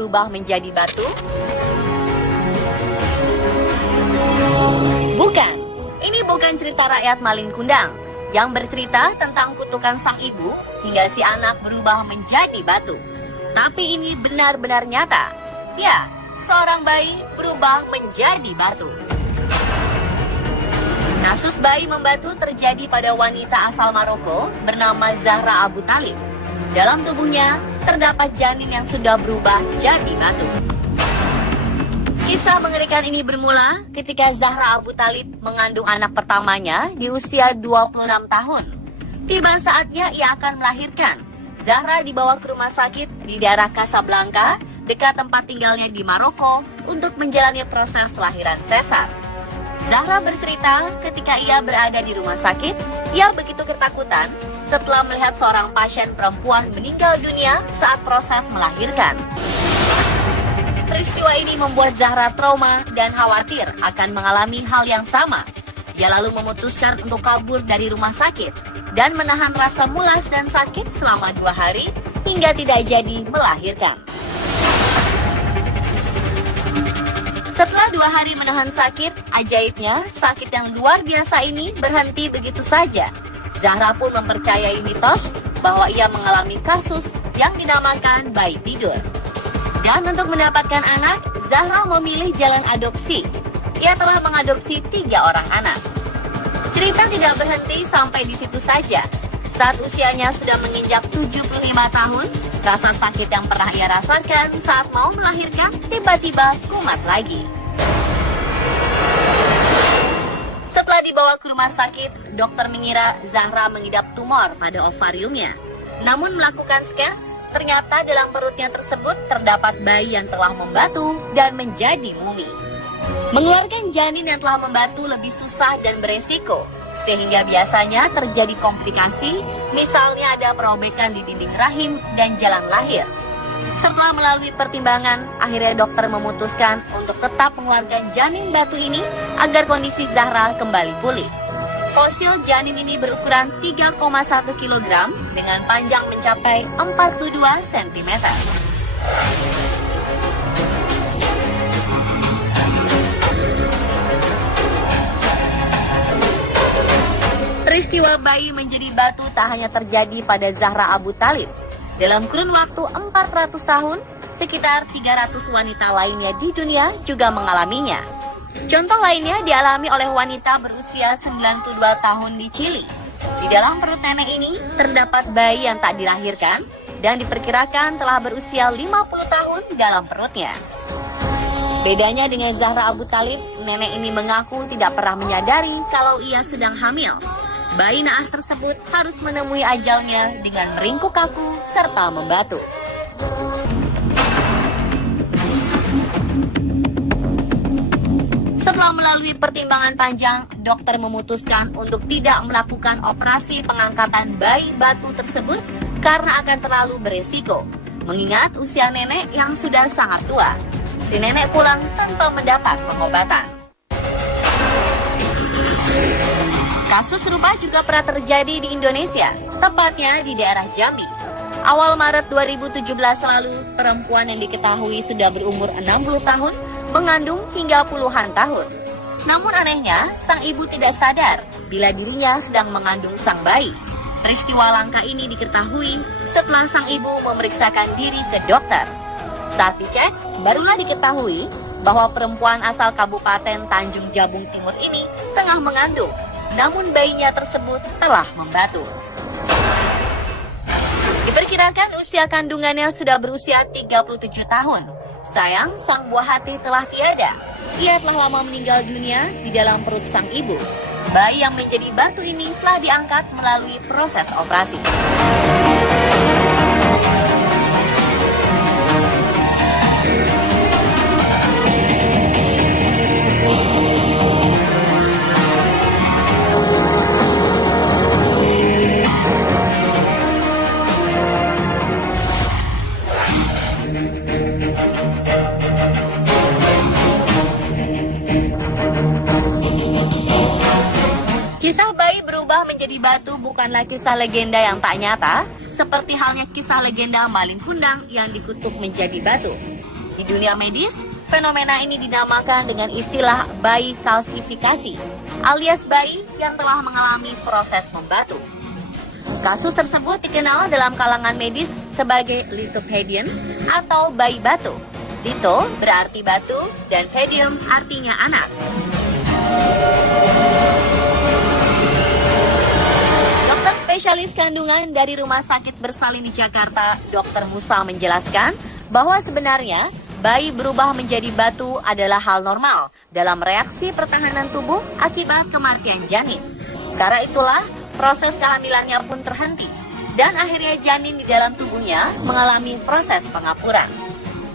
berubah menjadi batu? Bukan, ini bukan cerita rakyat Malin Kundang yang bercerita tentang kutukan sang ibu hingga si anak berubah menjadi batu. Tapi ini benar-benar nyata. Ya, seorang bayi berubah menjadi batu. Kasus bayi membatu terjadi pada wanita asal Maroko bernama Zahra Abu Talib. Dalam tubuhnya terdapat janin yang sudah berubah jadi batu. Kisah mengerikan ini bermula ketika Zahra Abu Talib mengandung anak pertamanya di usia 26 tahun. Tiba saatnya ia akan melahirkan. Zahra dibawa ke rumah sakit di daerah Casablanca, dekat tempat tinggalnya di Maroko, untuk menjalani proses lahiran sesar. Zahra bercerita ketika ia berada di rumah sakit, ia begitu ketakutan setelah melihat seorang pasien perempuan meninggal dunia saat proses melahirkan. Peristiwa ini membuat Zahra trauma dan khawatir akan mengalami hal yang sama. Ia lalu memutuskan untuk kabur dari rumah sakit dan menahan rasa mulas dan sakit selama 2 hari hingga tidak jadi melahirkan. Setelah 2 hari menahan sakit, ajaibnya sakit yang luar biasa ini berhenti begitu saja. Zahra pun mempercayai mitos bahwa ia mengalami kasus yang dinamakan bayi tidur. Dan untuk mendapatkan anak, Zahra memilih jalan adopsi. Ia telah mengadopsi 3 orang anak. Cerita tidak berhenti sampai di situ saja. Saat usianya sudah menginjak 75 tahun, rasa sakit yang pernah ia rasakan saat mau melahirkan tiba-tiba kumat lagi. Setelah dibawa ke rumah sakit, dokter mengira Zahra mengidap tumor pada ovariumnya. Namun melakukan scan, ternyata dalam perutnya tersebut terdapat bayi yang telah membatu dan menjadi mumi. Mengeluarkan janin yang telah membatu lebih susah dan beresiko, sehingga biasanya terjadi komplikasi, misalnya ada perobekan di dinding rahim dan jalan lahir. Setelah melalui pertimbangan, akhirnya dokter memutuskan untuk tetap mengeluarkan janin batu ini agar kondisi Zahra kembali pulih. Fosil janin ini berukuran 3,1 kg dengan panjang mencapai 42 cm. Peristiwa bayi menjadi batu tak hanya terjadi pada Zahra Abu Talib. Dalam kurun waktu 400 tahun, sekitar 300 wanita lainnya di dunia juga mengalaminya. Contoh lainnya dialami oleh wanita berusia 92 tahun di Chili. Di dalam perut nenek ini terdapat bayi yang tak dilahirkan dan diperkirakan telah berusia 50 tahun dalam perutnya. Bedanya dengan Zahra Abu Talib, nenek ini mengaku tidak pernah menyadari kalau ia sedang hamil. Bayi naas tersebut harus menemui ajalnya dengan meringkuk kaku serta membatu. Setelah melalui pertimbangan panjang, dokter memutuskan untuk tidak melakukan operasi pengangkatan bayi batu tersebut karena akan terlalu beresiko, mengingat usia nenek yang sudah sangat tua. Si nenek pulang tanpa mendapat pengobatan. Kasus serupa juga pernah terjadi di Indonesia, tepatnya di daerah Jambi. Awal Maret 2017 lalu, perempuan yang diketahui sudah berumur 60 tahun mengandung hingga puluhan tahun. Namun anehnya, sang ibu tidak sadar bila dirinya sedang mengandung sang bayi. Peristiwa langka ini diketahui setelah sang ibu memeriksakan diri ke dokter. Saat dicek, barulah diketahui bahwa perempuan asal Kabupaten Tanjung Jabung Timur ini tengah mengandung, namun bayinya tersebut telah membatu. Diperkirakan usia kandungannya sudah berusia 37 tahun. Sayang, sang buah hati telah tiada. Ia telah lama meninggal dunia di dalam perut sang ibu. Bayi yang menjadi batu ini telah diangkat melalui proses operasi. Kisah bayi berubah menjadi batu bukanlah kisah legenda yang tak nyata, seperti halnya kisah legenda Malin Kundang yang dikutuk menjadi batu. Di dunia medis, fenomena ini dinamakan dengan istilah bayi kalsifikasi, alias bayi yang telah mengalami proses membatu. Kasus tersebut dikenal dalam kalangan medis sebagai lithopedion atau bayi batu. Litho berarti batu dan pedium artinya anak. Dokter spesialis kandungan dari Rumah Sakit Bersalin di Jakarta, Dr. Musa menjelaskan bahwa sebenarnya bayi berubah menjadi batu adalah hal normal dalam reaksi pertahanan tubuh akibat kematian janin. Karena itulah, proses kehamilannya pun terhenti dan akhirnya janin di dalam tubuhnya mengalami proses pengapuran.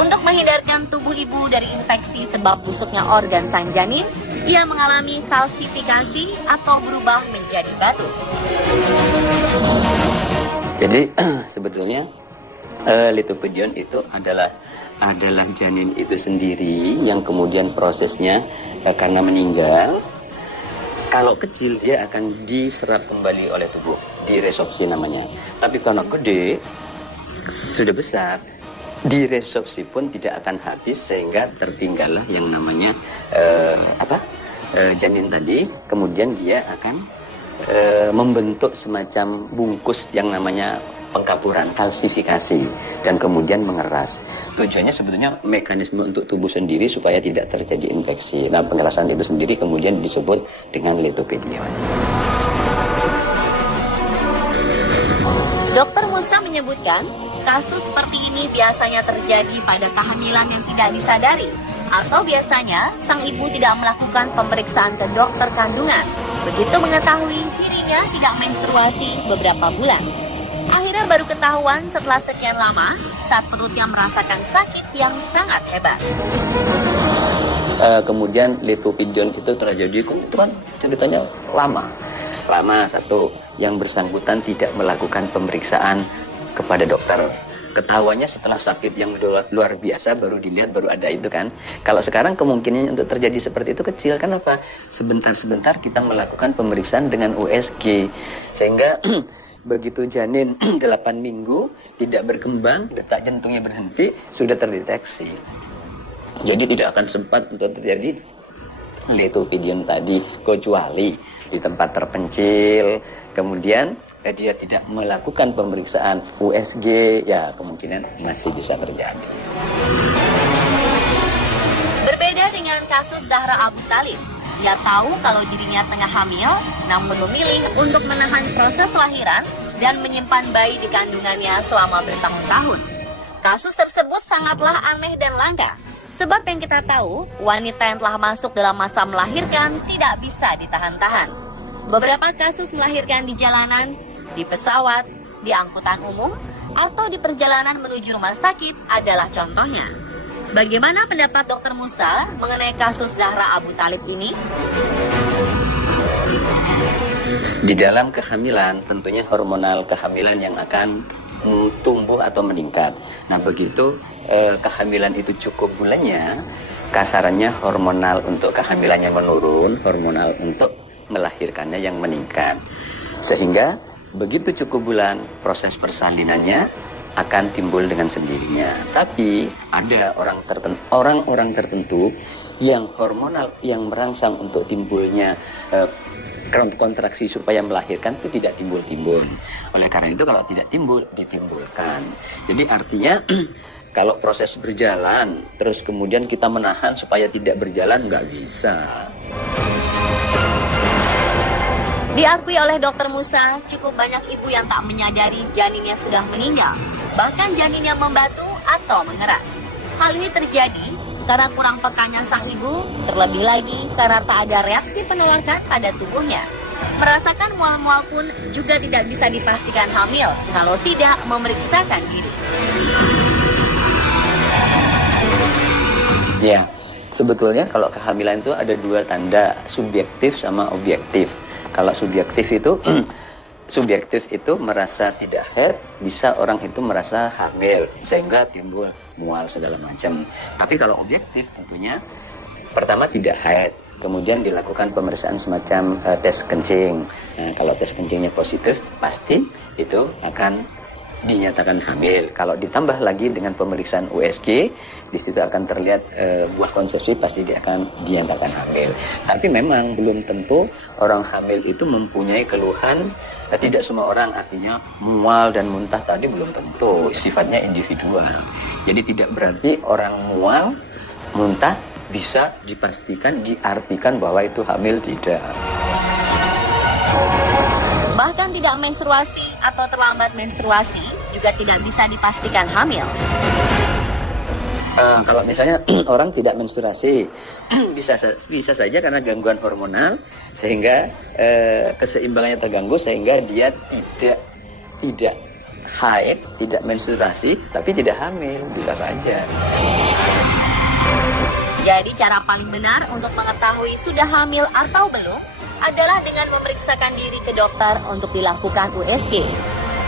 Untuk menghindarkan tubuh ibu dari infeksi sebab busuknya organ sang janin, ia mengalami kalsifikasi atau berubah menjadi batu. Jadi sebetulnya lithopedion itu adalah janin itu sendiri yang kemudian prosesnya karena meninggal. Kalau kecil dia akan diserap kembali oleh tubuh, diresorpsi namanya. Tapi kalau gede, sudah besar, diresorpsi pun tidak akan habis sehingga tertinggallah yang namanya janin tadi. Kemudian dia akan membentuk semacam bungkus yang namanya pengkapuran, kalsifikasi, dan kemudian mengeras. Tujuannya sebetulnya mekanisme untuk tubuh sendiri supaya tidak terjadi infeksi. Nah, pengerasan itu sendiri kemudian disebut dengan lithopedion. Dr. Musa menyebutkan, kasus seperti ini biasanya terjadi pada kehamilan yang tidak disadari, atau biasanya sang ibu tidak melakukan pemeriksaan ke dokter kandungan. Begitu mengetahui dirinya tidak menstruasi beberapa bulan. Akhirnya baru ketahuan setelah sekian lama saat perutnya merasakan sakit yang sangat hebat. Kemudian lithopedion itu terjadi, itu kan ceritanya lama. Satu, yang bersangkutan tidak melakukan pemeriksaan kepada dokter. Ketahuannya setelah sakit yang luar biasa baru dilihat, baru ada itu kan. Kalau sekarang kemungkinannya untuk terjadi seperti itu kecil. Kenapa? Sebentar-sebentar kita melakukan pemeriksaan dengan USG. Sehingga begitu janin 8 minggu tidak berkembang, detak jantungnya berhenti, sudah terdeteksi. Jadi tidak akan sempat untuk terjadi lithopedion tadi, kecuali di tempat terpencil, kemudian dia tidak melakukan pemeriksaan USG, ya kemungkinan masih bisa terjadi. Berbeda dengan kasus Zahra Abu Thalib, dia tahu kalau dirinya tengah hamil, namun memilih untuk menahan proses lahiran dan menyimpan bayi di kandungannya selama bertahun-tahun. Kasus tersebut sangatlah aneh dan langka, sebab yang kita tahu, wanita yang telah masuk dalam masa melahirkan tidak bisa ditahan-tahan. Beberapa kasus melahirkan di jalanan, di pesawat, di angkutan umum, atau di perjalanan menuju rumah sakit adalah contohnya. Bagaimana pendapat Dr. Musa mengenai kasus Zahra Abu Thalib ini? Di dalam kehamilan, tentunya hormonal kehamilan yang akan tumbuh atau meningkat. Nah, begitu kehamilan itu cukup bulannya, kasarannya hormonal untuk kehamilannya menurun, hormonal untuk melahirkannya yang meningkat. Sehingga begitu cukup bulan, proses persalinannya akan timbul dengan sendirinya. Tapi ada orang-orang tertentu yang hormonal yang merangsang untuk timbulnya kontraksi supaya melahirkan itu tidak timbul-timbul. Oleh karena itu kalau tidak timbul, ditimbulkan. Jadi artinya kalau proses berjalan terus kemudian kita menahan supaya tidak berjalan, nggak bisa. Diakui oleh Dr. Musa, cukup banyak ibu yang tak menyadari janinnya sudah meninggal, bahkan janinnya membatu atau mengeras. Hal ini terjadi karena kurang pekanya sang ibu, terlebih lagi karena tak ada reaksi penolakan pada tubuhnya. Merasakan mual-mual pun juga tidak bisa dipastikan hamil kalau tidak memeriksakan diri. Ya, sebetulnya kalau kehamilan itu ada dua tanda, subjektif sama objektif. Kalau subjektif itu merasa tidak haid, bisa orang itu merasa hamil sehingga timbul mual segala macam. Tapi kalau objektif tentunya pertama tidak haid, kemudian dilakukan pemeriksaan semacam tes kencing. Nah, kalau tes kencingnya positif, pasti itu akan dinyatakan hamil. Kalau ditambah lagi dengan pemeriksaan USG, di situ akan terlihat buah konsepsi, pasti dia akan dinyatakan hamil. Tapi memang belum tentu orang hamil itu mempunyai keluhan. Tidak semua orang, artinya mual dan muntah tadi belum tentu, sifatnya individual. Jadi tidak berarti orang mual, muntah bisa dipastikan, diartikan bahwa itu hamil, tidak. Bahkan tidak menstruasi atau terlambat menstruasi juga tidak bisa dipastikan hamil. Kalau misalnya orang tidak menstruasi, bisa saja karena gangguan hormonal, sehingga keseimbangannya terganggu, sehingga dia tidak haid, tidak menstruasi, tapi tidak hamil, bisa saja. Jadi cara paling benar untuk mengetahui sudah hamil atau belum adalah dengan memeriksakan diri ke dokter untuk dilakukan USG.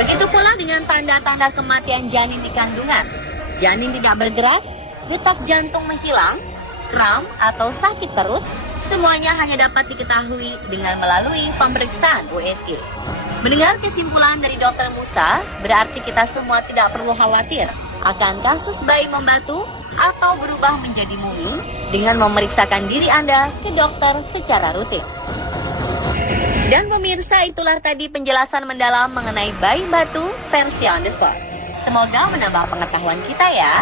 Begitu pula dengan tanda-tanda kematian janin di kandungan. Janin tidak bergerak, detak jantung menghilang, kram atau sakit perut, semuanya hanya dapat diketahui dengan melalui pemeriksaan USG. Mendengar kesimpulan dari Dr. Musa, berarti kita semua tidak perlu khawatir akan kasus bayi membatu atau berubah menjadi mumi dengan memeriksakan diri Anda ke dokter secara rutin. Dan pemirsa, itulah tadi penjelasan mendalam mengenai bayi batu versi on the spot. Semoga menambah pengetahuan kita ya.